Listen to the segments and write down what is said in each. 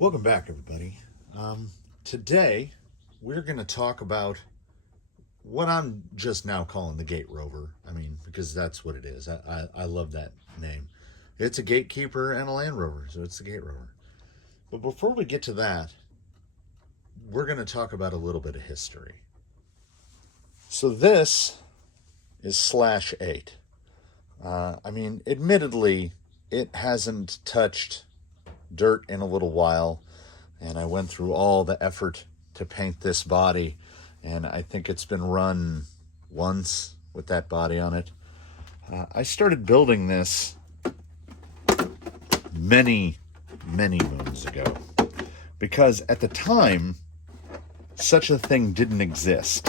Welcome back, everybody. Today, we're going to talk about what I'm just now calling the Gate Rover. I mean, because that's what it is. I love that name. It's a gatekeeper and a Land Rover, so it's the Gate Rover. But before we get to that, we're going to talk about a little bit of history. So this is /8. I mean, admittedly, it hasn't touched dirt in a little while, and I went through all the effort to paint this body, and I think it's been run once with that body on it. I started building this many moons ago, because at the time such a thing didn't exist.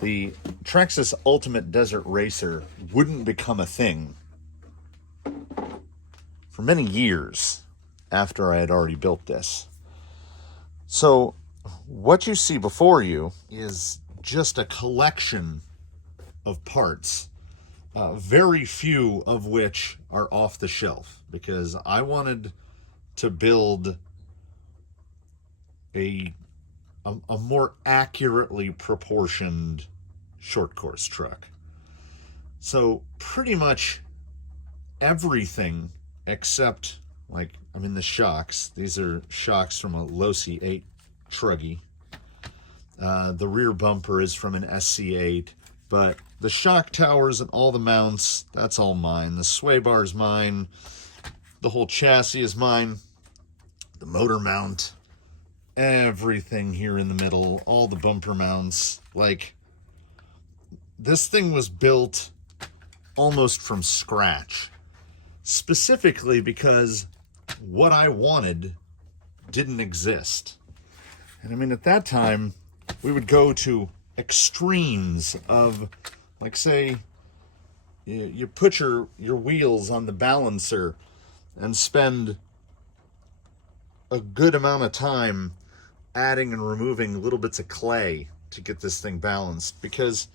The Traxxas Ultimate Desert Racer wouldn't become a thing for many years after I had already built this. So what you see before you is just a collection of parts, very few of which are off the shelf, because I wanted to build a more accurately proportioned short course truck. So pretty much everything except, like, the shocks. These are shocks from a Losi 8 Truggy. The rear bumper is from an SC8, but the shock towers and all the mounts, that's all mine. The sway bar is mine. The whole chassis is mine. The motor mount, everything here in the middle, all the bumper mounts. Like, this thing was built almost from scratch, specifically because what I wanted didn't exist. And at that time, we would go to extremes of, like, say, you put your wheels on the balancer and spend a good amount of time adding and removing little bits of clay to get this thing balanced. Because,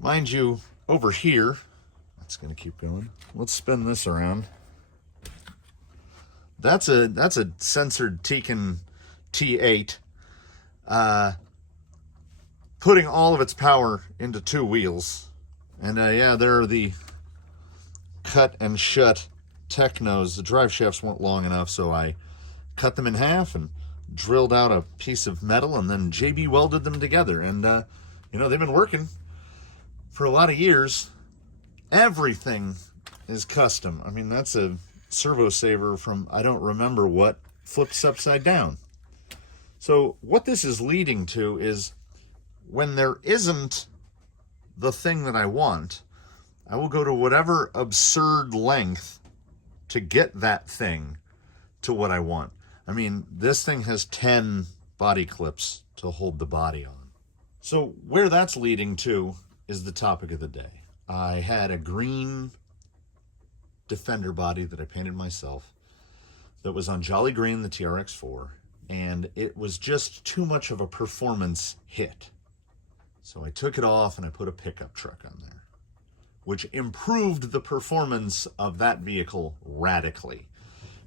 mind you, over here, that's going to keep going. Let's spin this around. That's a censored Tekin T8, putting all of its power into two wheels. And yeah, there are the cut and shut Technos. The drive shafts weren't long enough, so I cut them in half and drilled out a piece of metal and then JB welded them together. And they've been working for a lot of years. Everything is custom. That's a servo saver from I don't remember what, flips upside down. So what this is leading to is, when there isn't the thing that I want, I will go to whatever absurd length to get that thing to what I want. This thing has 10 body clips to hold the body on. So where that's leading to is the topic of the day. I had a green Defender body that I painted myself that was on Jolly Green, the TRX4, and it was just too much of a performance hit. So I took it off and I put a pickup truck on there, which improved the performance of that vehicle radically.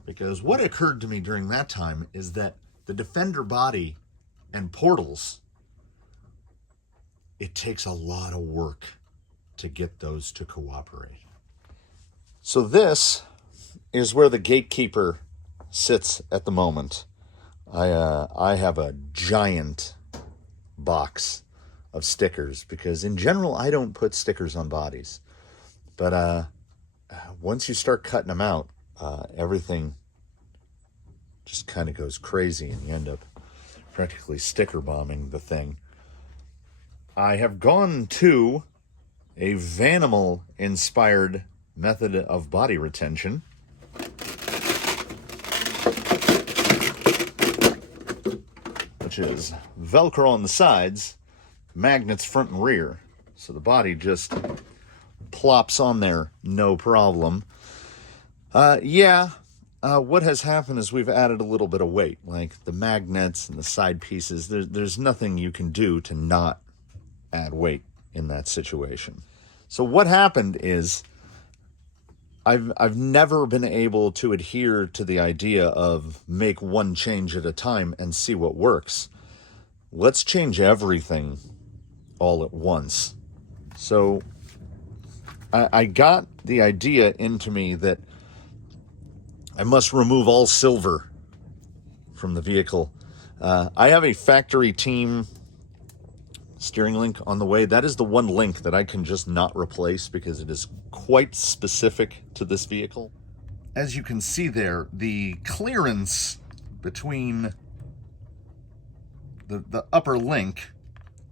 Because what occurred to me during that time is that the Defender body and portals, it takes a lot of work to get those to cooperate. So this is where the gatekeeper sits at the moment. I have a giant box of stickers, because in general I don't put stickers on bodies. But once you start cutting them out, everything just kind of goes crazy, and you end up practically sticker bombing the thing. I have gone to a Vanimal inspired method of body retention. Which is Velcro on the sides, magnets front and rear. So the body just plops on there, no problem. What has happened is we've added a little bit of weight, like the magnets and the side pieces. There's nothing you can do to not add weight in that situation. So what happened is I've never been able to adhere to the idea of make one change at a time and see what works. Let's change everything all at once. So I got the idea into me that I must remove all silver from the vehicle. I have a factory team steering link on the way. That is the one link that I can just not replace because it is quite specific to this vehicle. As you can see there, the clearance between the upper link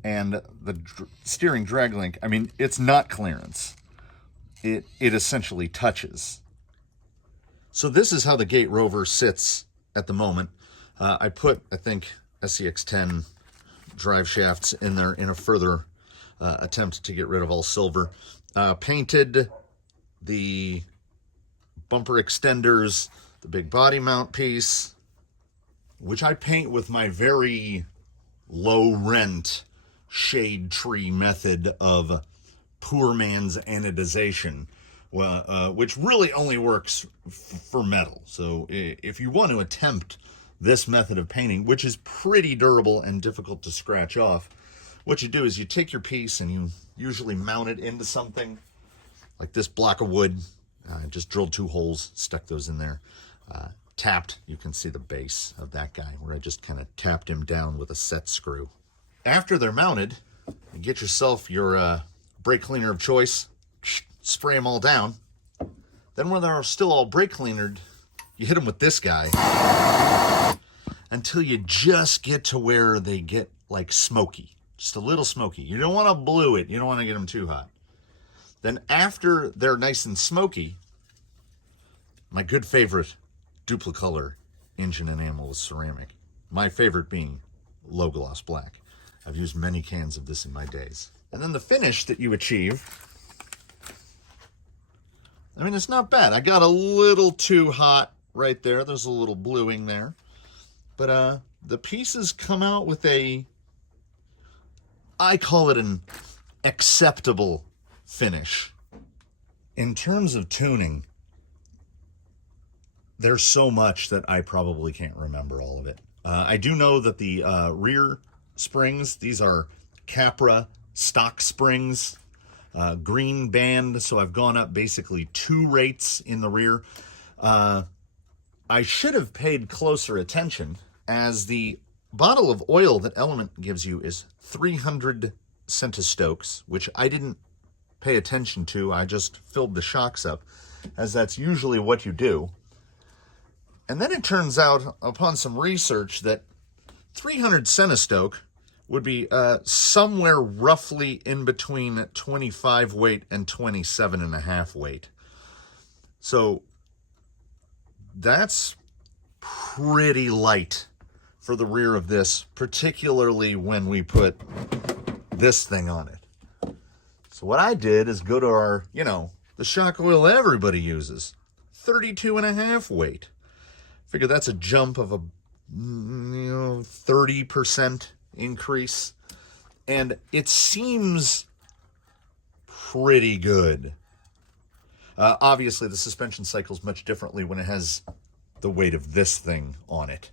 and the steering drag link, I mean, it's not clearance. It essentially touches. So this is how the Gate Rover sits at the moment. I put, I think, SCX10 drive shafts in there in a further attempt to get rid of all silver. Painted the bumper extenders, the big body mount piece, which I paint with my very low rent shade tree method of poor man's anodization, which really only works for metal. So if you want to attempt this method of painting, which is pretty durable and difficult to scratch off, what you do is you take your piece and you usually mount it into something like this block of wood. Just drilled 2 holes, stuck those in there, tapped. You can see the base of that guy where I just kind of tapped him down with a set screw. After they're mounted, you get yourself your brake cleaner of choice, spray them all down. Then when they're still all brake cleanered, you hit them with this guy until you just get to where they get like smoky, just a little smoky. You don't want to blue it. You don't want to get them too hot. Then after they're nice and smoky, my good favorite duplicolor engine enamel is ceramic. My favorite being low gloss black. I've used many cans of this in my days. And then the finish that you achieve, I mean, it's not bad. I got a little too hot right there. There's a little bluing there. But the pieces come out with I call it an acceptable finish. In terms of tuning, there's so much that I probably can't remember all of it. I do know that the rear springs, these are Capra stock springs, green band, so I've gone up basically 2 rates in the rear. I should have paid closer attention, as the bottle of oil that Element gives you is 300 centistokes, which I didn't pay attention to. I just filled the shocks up, as that's usually what you do. And then it turns out, upon some research, that 300 centistoke would be somewhere roughly in between 25 weight and 27.5 weight. So that's pretty light for the rear of this, particularly when we put this thing on it. So what I did is go to our, the shock oil everybody uses, 32.5 weight. Figure that's a jump of a 30% increase, and it seems pretty good. Obviously, the suspension cycles much differently when it has the weight of this thing on it.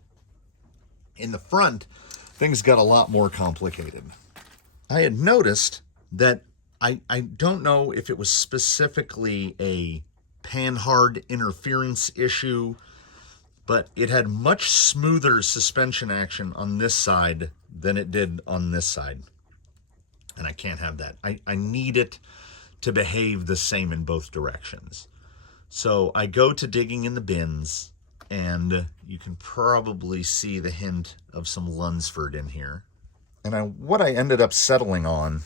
In the front, things got a lot more complicated. I had noticed that I don't know if it was specifically a panhard interference issue, but it had much smoother suspension action on this side than it did on this side. And I can't have that. I need it to behave the same in both directions. So I go to digging in the bins, and you can probably see the hint of some Lunsford in here. And what I ended up settling on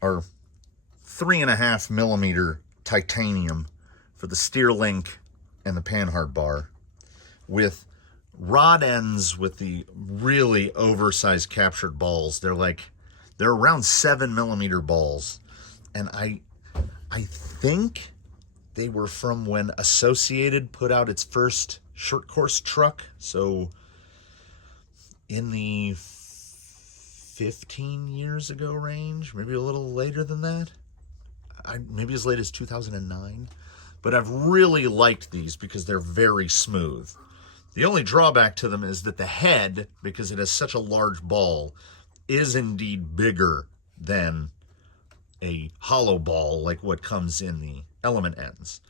are 3.5 millimeter titanium for the steer link and the panhard bar, with rod ends with the really oversized captured balls. They're around 7 millimeter balls. And I think they were from when Associated put out its first short course truck. So in the 15 years ago range, maybe a little later than that. Maybe as late as 2009. but I've really liked these because they're very smooth. The only drawback to them is that the head, because it has such a large ball, is indeed bigger than a hollow ball like what comes in the element ends.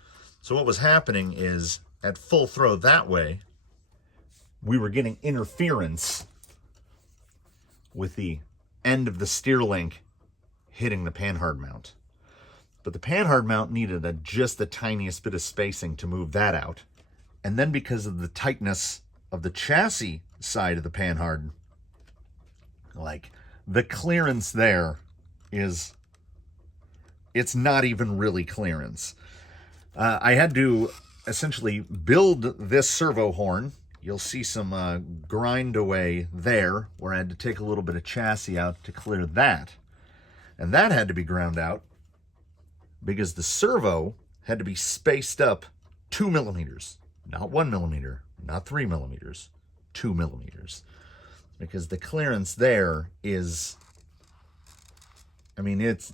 So what was happening is at full throw that way, we were getting interference with the end of the steer link hitting the panhard mount. But the panhard mount needed just the tiniest bit of spacing to move that out. And then because of the tightness of the chassis side of the panhard, like the clearance there is, it's not even really clearance. I had to essentially build this servo horn. You'll see some grind away there where I had to take a little bit of chassis out to clear that. And that had to be ground out because the servo had to be spaced up 2 millimeters. Not 1 millimeter, not 3 millimeters, 2 millimeters. Because the clearance there is, I mean, it's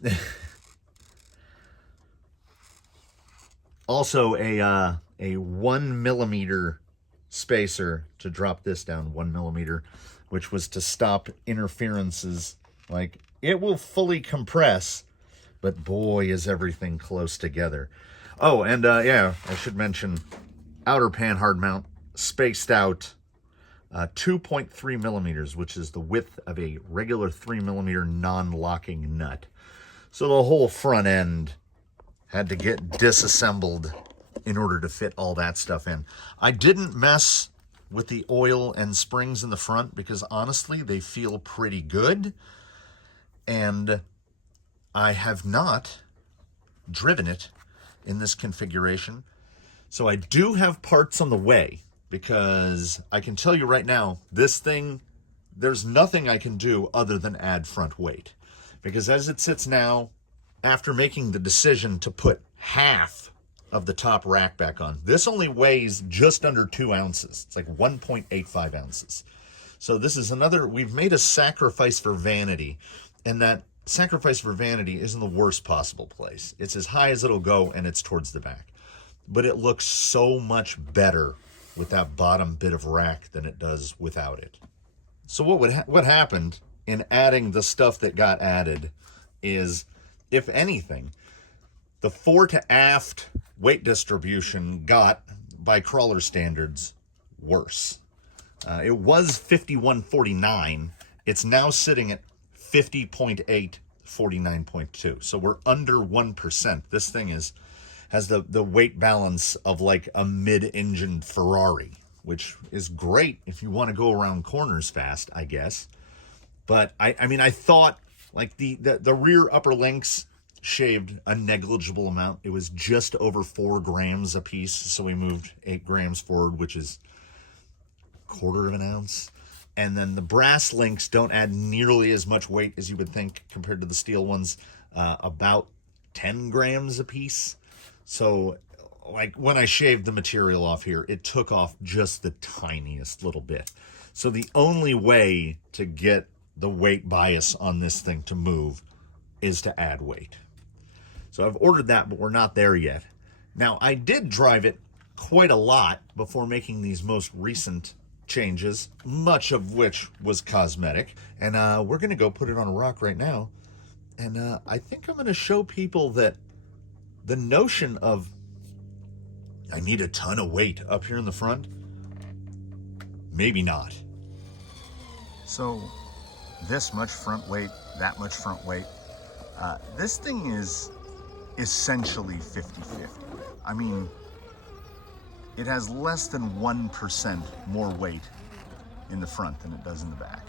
also a 1 millimeter spacer to drop this down 1 millimeter, which was to stop interferences. Like, it will fully compress, but boy, is everything close together. Oh, and yeah, I should mention, outer panhard mount spaced out 2.3 millimeters, which is the width of a regular 3 millimeter non-locking nut. So the whole front end had to get disassembled in order to fit all that stuff in. I didn't mess with the oil and springs in the front because honestly, they feel pretty good. And I have not driven it in this configuration. So I do have parts on the way, because I can tell you right now, this thing, there's nothing I can do other than add front weight. Because as it sits now, after making the decision to put half of the top rack back on, this only weighs just under 2 ounces. It's like 1.85 ounces. So this is another, we've made a sacrifice for vanity, and that sacrifice for vanity is in the worst possible place. It's as high as it'll go, and it's towards the back. But it looks so much better with that bottom bit of rack than it does without it. So what happened in adding the stuff that got added is, if anything, the fore to aft weight distribution got, by crawler standards, worse. It was 51.49. It's now sitting at 50.8, 49.2. So we're under 1%. This thing has the weight balance of like a mid-engined Ferrari, which is great if you want to go around corners fast, I guess. But I mean, I thought like the rear upper links shaved a negligible amount. It was just over 4 grams a piece. So we moved 8 grams forward, which is 1/4 of an ounce. And then the brass links don't add nearly as much weight as you would think compared to the steel ones, about 10 grams a piece. So like when I shaved the material off here, it took off just the tiniest little bit. So the only way to get the weight bias on this thing to move is to add weight. So I've ordered that, but we're not there yet. Now, I did drive it quite a lot before making these most recent changes, much of which was cosmetic. And we're going to go put it on a rock right now. And I think I'm going to show people that the notion of I need a ton of weight up here in the front, maybe not. So this much front weight, that much front weight. This thing is essentially 50-50. I mean, it has less than 1% more weight in the front than it does in the back.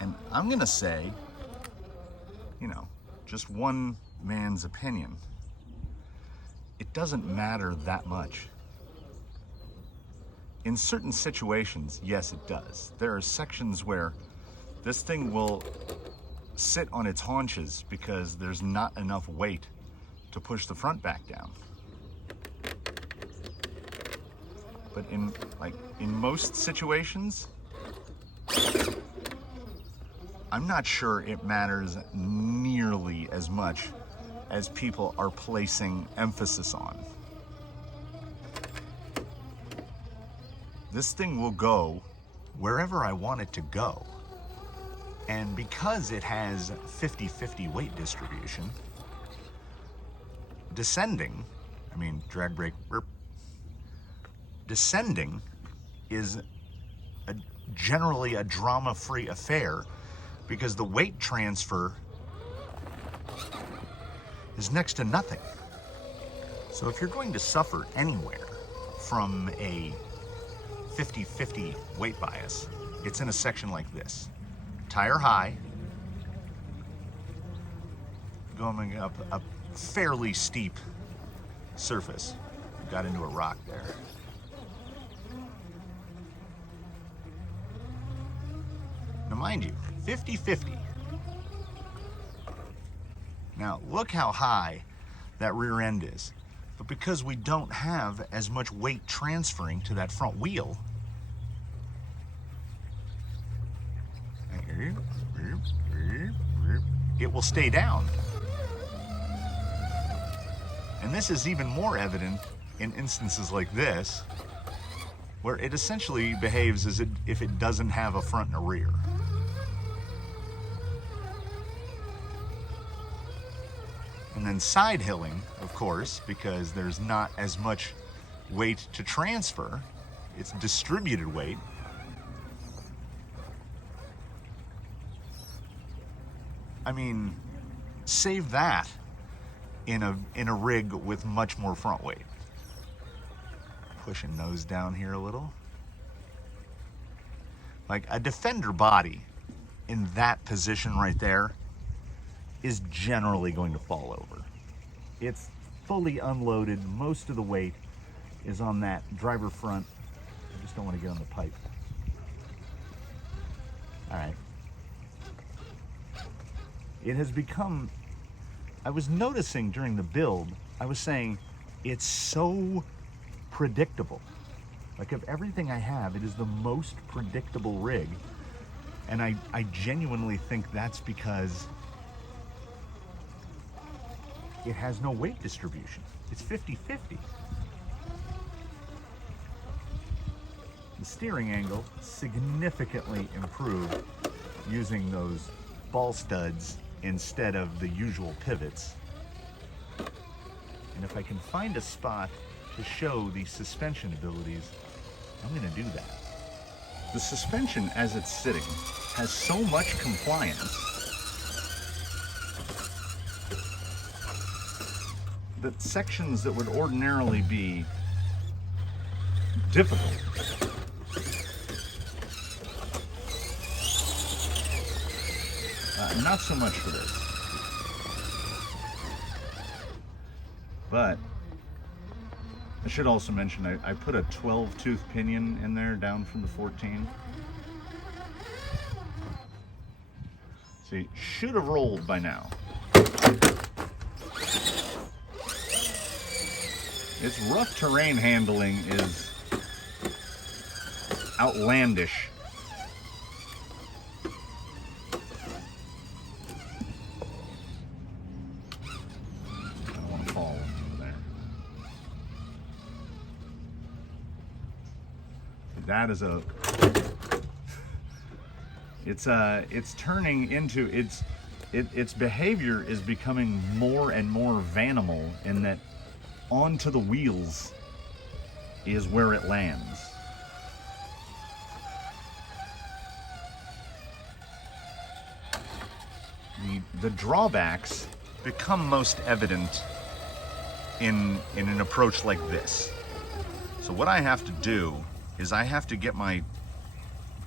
And I'm gonna say, you know, just one man's opinion, it doesn't matter that much. In certain situations, yes, it does. There are sections where this thing will sit on its haunches because there's not enough weight to push the front back down. But in most situations, I'm not sure it matters nearly as much as people are placing emphasis on. This thing will go wherever I want it to go. And because it has 50-50 weight distribution, descending is generally a drama-free affair because the weight transfer is next to nothing. So if you're going to suffer anywhere from a 50-50 weight bias, it's in a section like this. Tire high, going up a fairly steep surface. Got into a rock there. Now mind you, 50-50. Now look how high that rear end is. But because we don't have as much weight transferring to that front wheel, it will stay down. And this is even more evident in instances like this, where it essentially behaves as if it doesn't have a front and a rear. And then side hilling, of course, because there's not as much weight to transfer. It's distributed weight. I mean, save that in a rig with much more front weight. Pushing nose down here a little. Like a Defender body in that position right there is generally going to fall over. It's fully unloaded. Most of the weight is on that driver front. I just don't want to get on the pipe. All right. It has become, I was noticing during the build, I was saying, it's so predictable. Like of everything I have, it is the most predictable rig. And I genuinely think that's because it has no weight distribution. It's 50-50. The steering angle significantly improved using those ball studs instead of the usual pivots. And if I can find a spot to show the suspension abilities, I'm going to do that. The suspension as it's sitting has so much compliance that sections that would ordinarily be difficult not so much for this. But I should also mention I put a 12-tooth pinion in there down from the 14. See, should have rolled by now. Its rough terrain handling is outlandish. That is it's turning into, its behavior is becoming more and more vanimal in that onto the wheels is where it lands. The drawbacks become most evident in an approach like this. So what I have to do is I have to get my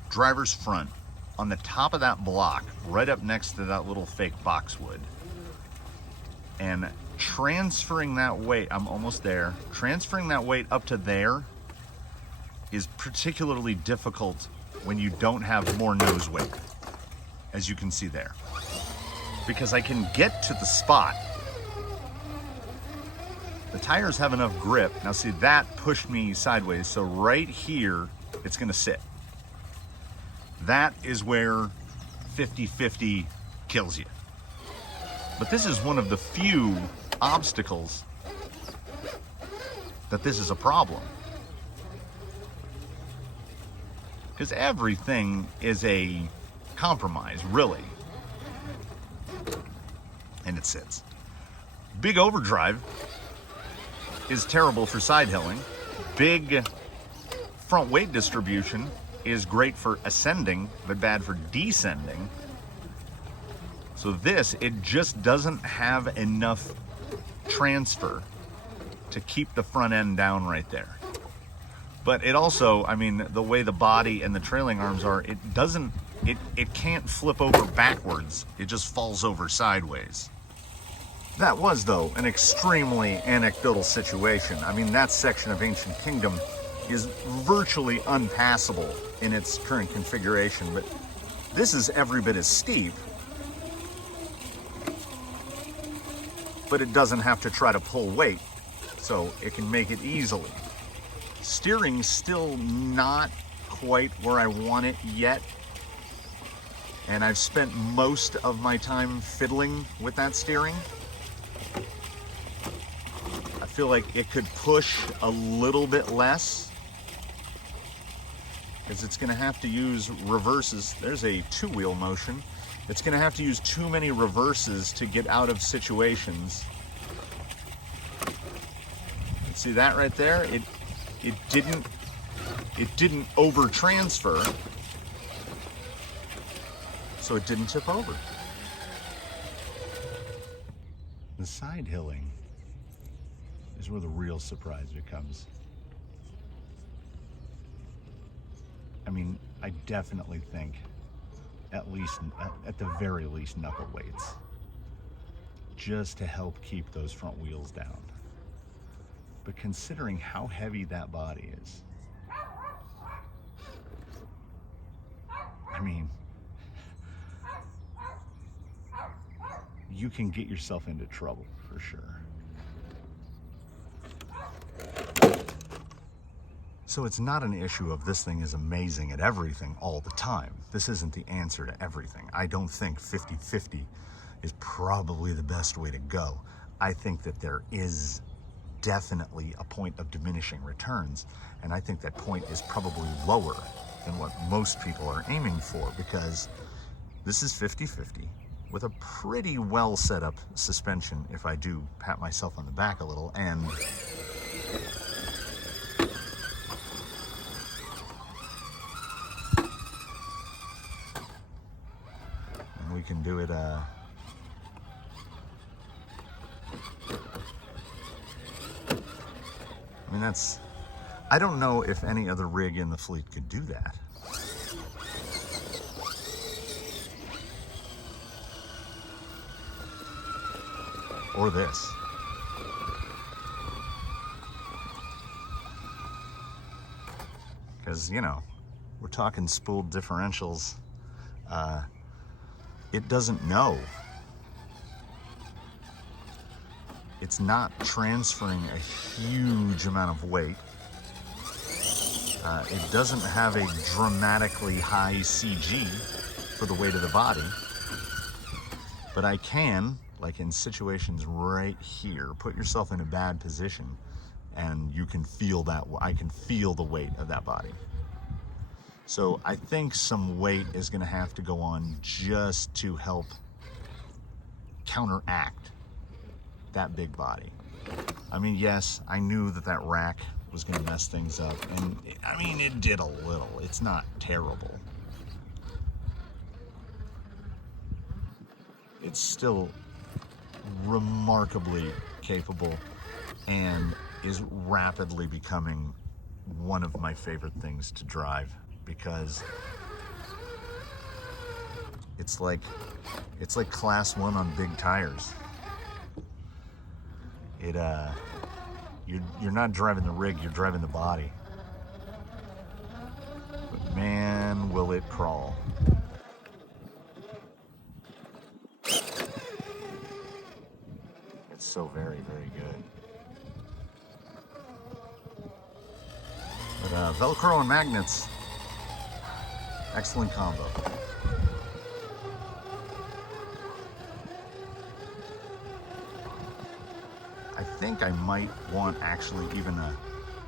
driver's front on the top of that block, right up next to that little fake boxwood. And transferring that weight, I'm almost there, transferring that weight up to there is particularly difficult when you don't have more nose weight, as you can see there. Because I can get to the spot. The tires have enough grip. Now see, that pushed me sideways, so right here, it's gonna sit. That is where 50-50 kills you. But this is one of the few obstacles that this is a problem. Because everything is a compromise, really. And it sits. Big overdrive is terrible for side hilling. Big front weight distribution is great for ascending, but bad for descending. So this, it just doesn't have enough transfer to keep the front end down right there. But it also, I mean, the way the body and the trailing arms are, it can't flip over backwards. It just falls over sideways. That was, though, an extremely anecdotal situation. I mean, that section of Ancient Kingdom is virtually unpassable in its current configuration, but this is every bit as steep, but it doesn't have to try to pull weight, so it can make it easily. Steering's still not quite where I want it yet, and I've spent most of my time fiddling with that steering. I feel like it could push a little bit less, because it's going to have to use reverses. There's a two-wheel motion. It's going to have to use too many reverses to get out of situations. See that right there? It didn't over transfer, so it didn't tip over. The side hilling is where the real surprise becomes. I mean, I definitely think at the very least knuckle weights, just to help keep those front wheels down. But considering how heavy that body is, I mean, you can get yourself into trouble for sure. So it's not an issue of this thing is amazing at everything all the time. This isn't the answer to everything. I don't think 50-50 is probably the best way to go. I think that there is definitely a point of diminishing returns, and I think that point is probably lower than what most people are aiming for, because this is 50-50 with a pretty well set up suspension, if I do pat myself on the back a little, and we can do it I mean, I don't know if any other rig in the fleet could do that. Or this. Because, you know, we're talking spooled differentials. It doesn't know. It's not transferring a huge amount of weight. It doesn't have a dramatically high CG for the weight of the body. But I can, like in situations right here, put yourself in a bad position and you can feel that. I can feel the weight of that body. So I think some weight is going to have to go on just to help counteract that big body. I mean, yes, I knew that that rack was going to mess things up, and I mean, it did a little. It's not terrible. It's still remarkably capable and is rapidly becoming one of my favorite things to drive, because it's like class 1 on big tires. You're not driving the rig, you're driving the body. But man, will it crawl. It's so very, very good. But Velcro and magnets, excellent combo. think I might want actually even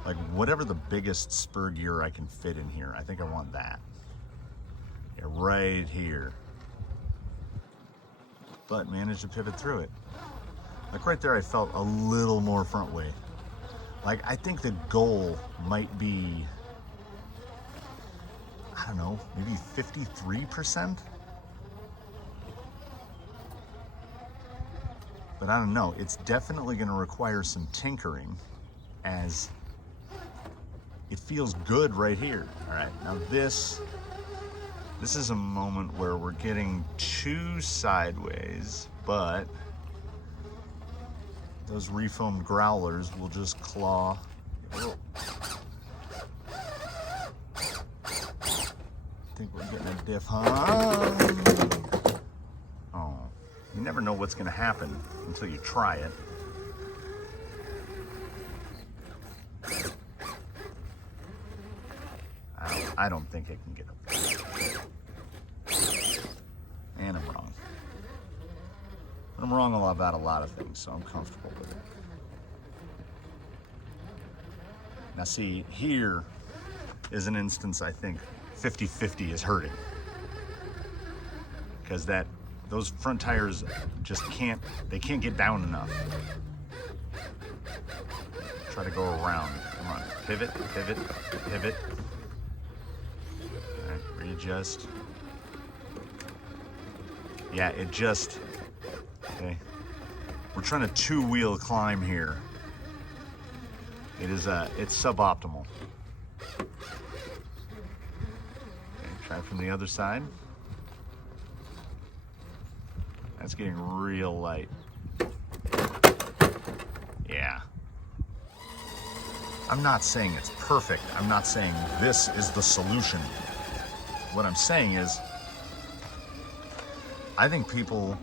like whatever the biggest spur gear I can fit in here. I think I want that. Yeah, right here. But managed to pivot through it. Like right there, I felt a little more front weight. Like I think the goal might be, I don't know, maybe 53%? But I don't know, it's definitely gonna require some tinkering as it feels good right here. All right, now this is a moment where we're getting too sideways, but those refoamed growlers will just claw. I think we're getting a diff, huh? Oh, you never know what's gonna happen until you try it. I don't think it can get up there. And I'm wrong. But I'm wrong about a lot of things, so I'm comfortable with it. Now see, here is an instance I think 50-50 is hurting. Because those front tires just can't get down enough. Try to go around. Come on, pivot, pivot, pivot. All right, readjust. Yeah, it just, okay. We're trying to two-wheel climb here. It's suboptimal. Okay, try it from the other side. That's getting real light. Yeah. I'm not saying it's perfect. I'm not saying this is the solution. What I'm saying is, I think people,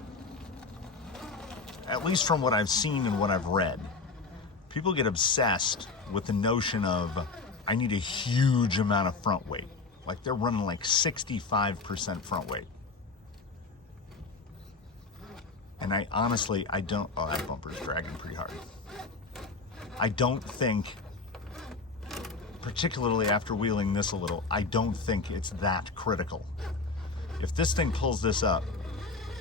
at least from what I've seen and what I've read, people get obsessed with the notion of, I need a huge amount of front weight. Like they're running like 65% front weight. And I honestly, I don't, oh, that bumper's dragging pretty hard. I don't think, particularly after wheeling this a little, I don't think it's that critical. If this thing pulls this up,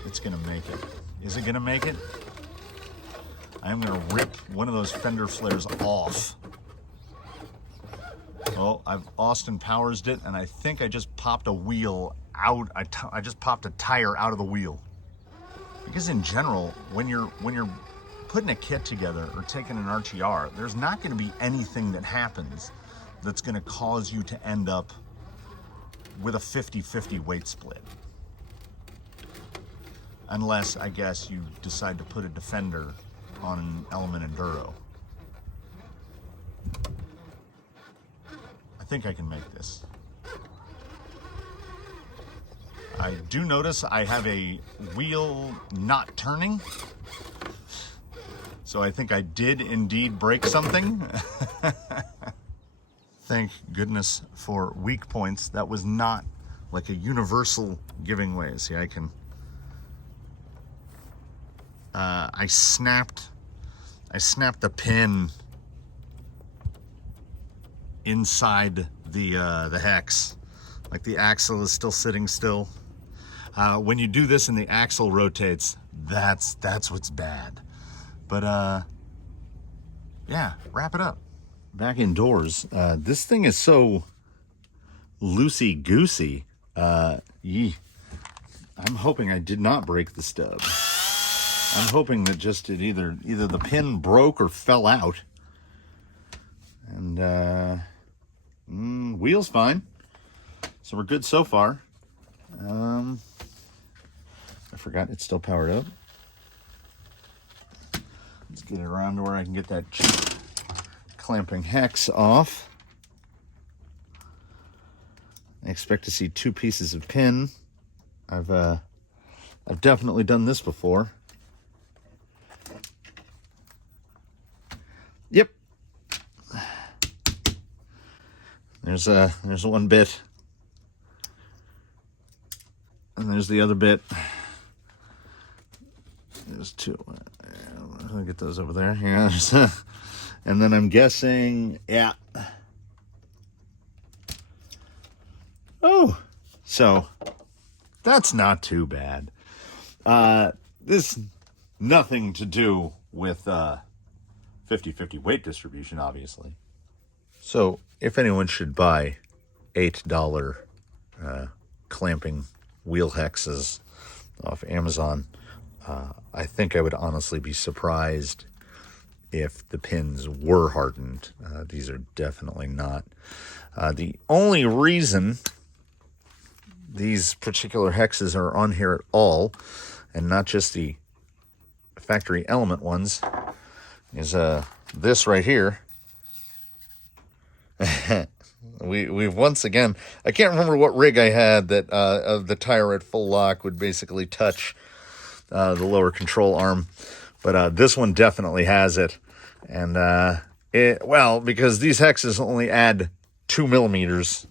it's gonna make it. Is it gonna make it? I'm gonna rip one of those fender flares off. Oh, I've Austin Powers'd it, and I think I just popped a wheel out. I just popped a tire out of the wheel. Because in general, when you're putting a kit together or taking an RTR, there's not gonna be anything that happens that's gonna cause you to end up with a 50-50 weight split. Unless, I guess, you decide to put a Defender on an Element Enduro. I think I can make this. I do notice I have a wheel not turning. So I think I did indeed break something. Thank goodness for weak points. That was not like a universal giving way. See, I can, I snapped the pin inside the hex. Like the axle is still sitting still. When you do this and the axle rotates, that's what's bad. But yeah, wrap it up. Back indoors, this thing is so loosey-goosey. I'm hoping I did not break the stub. I'm hoping that just either the pin broke or fell out. And wheel's fine. So we're good so far. I forgot it's still powered up. Let's get it around to where I can get that cheap clamping hex off. I expect to see 2 pieces of pin. I've definitely done this before. Yep. There's one bit. And there's the other bit. There's 2. I'll get those over there. Yeah. And then I'm guessing, yeah. Oh, so that's not too bad. This nothing to do with 50-50 weight distribution, obviously. So if anyone should buy $8 clamping wheel hexes off Amazon, I think I would honestly be surprised if the pins were hardened. These are definitely not. The only reason these particular hexes are on here at all, and not just the factory element ones, is this right here. We've once again, I can't remember what rig I had that of the tire at full lock would basically touch the lower control arm, but this one definitely has it. And well, because these hexes only add 2 millimeters.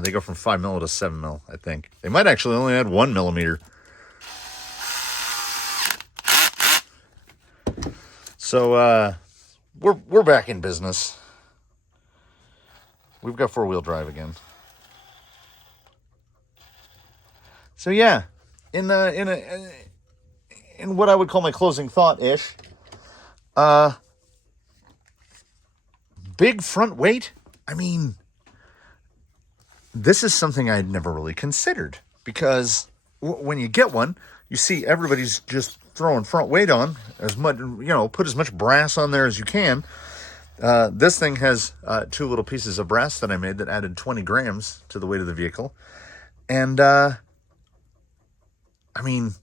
They go from 5 mil to 7 mil, I think. They might actually only add 1 millimeter. So we're back in business. We've got 4-wheel drive again. So yeah, in what I would call my closing thought-ish, big front weight. I mean, this is something I'd never really considered, because when you get one, you see everybody's just throwing front weight on as much, put as much brass on there as you can. This thing has 2 little pieces of brass that I made that added 20 grams to the weight of the vehicle. And, I mean,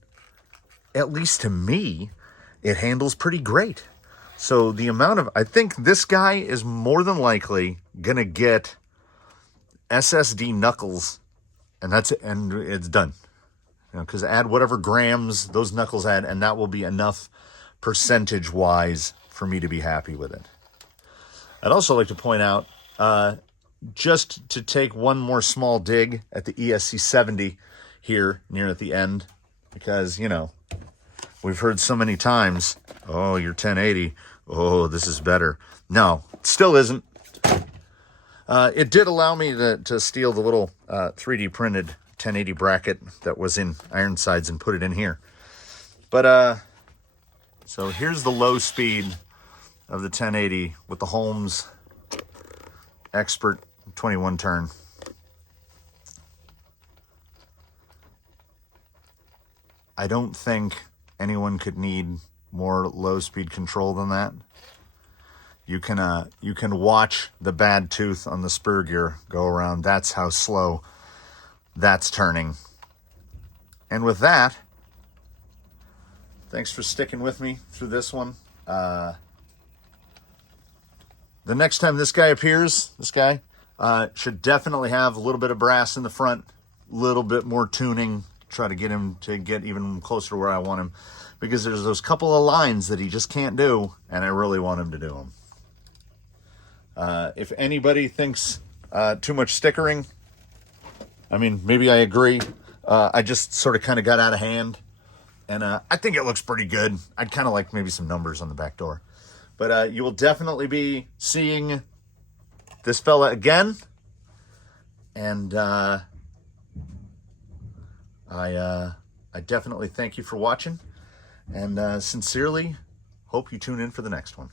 at least to me, it handles pretty great. So the amount of, I think this guy is more than likely going to get SSD knuckles, and that's it, and it's done. Because add whatever grams those knuckles add, and that will be enough percentage-wise for me to be happy with it. I'd also like to point out, just to take one more small dig at the ESC 70 here near at the end, because, we've heard so many times, oh, your 1080, oh, this is better. No, it still isn't. It did allow me to steal the little 3D printed 1080 bracket that was in Ironsides and put it in here. But, so here's the low speed of the 1080 with the Holmes Expert 21 turn. I don't think anyone could need more low speed control than that. You can watch the bad tooth on the spur gear go around. That's how slow that's turning. And with that, thanks for sticking with me through this one. The next time this guy appears, should definitely have a little bit of brass in the front, a little bit more tuning, try to get him to get even closer to where I want him, because there's those couple of lines that he just can't do, and I really want him to do them. If anybody thinks too much stickering, I mean, maybe I agree. I just sort of kind of got out of hand, and I think it looks pretty good. I'd kind of like maybe some numbers on the back door. But you will definitely be seeing this fella again, and I definitely thank you for watching, and sincerely hope you tune in for the next one.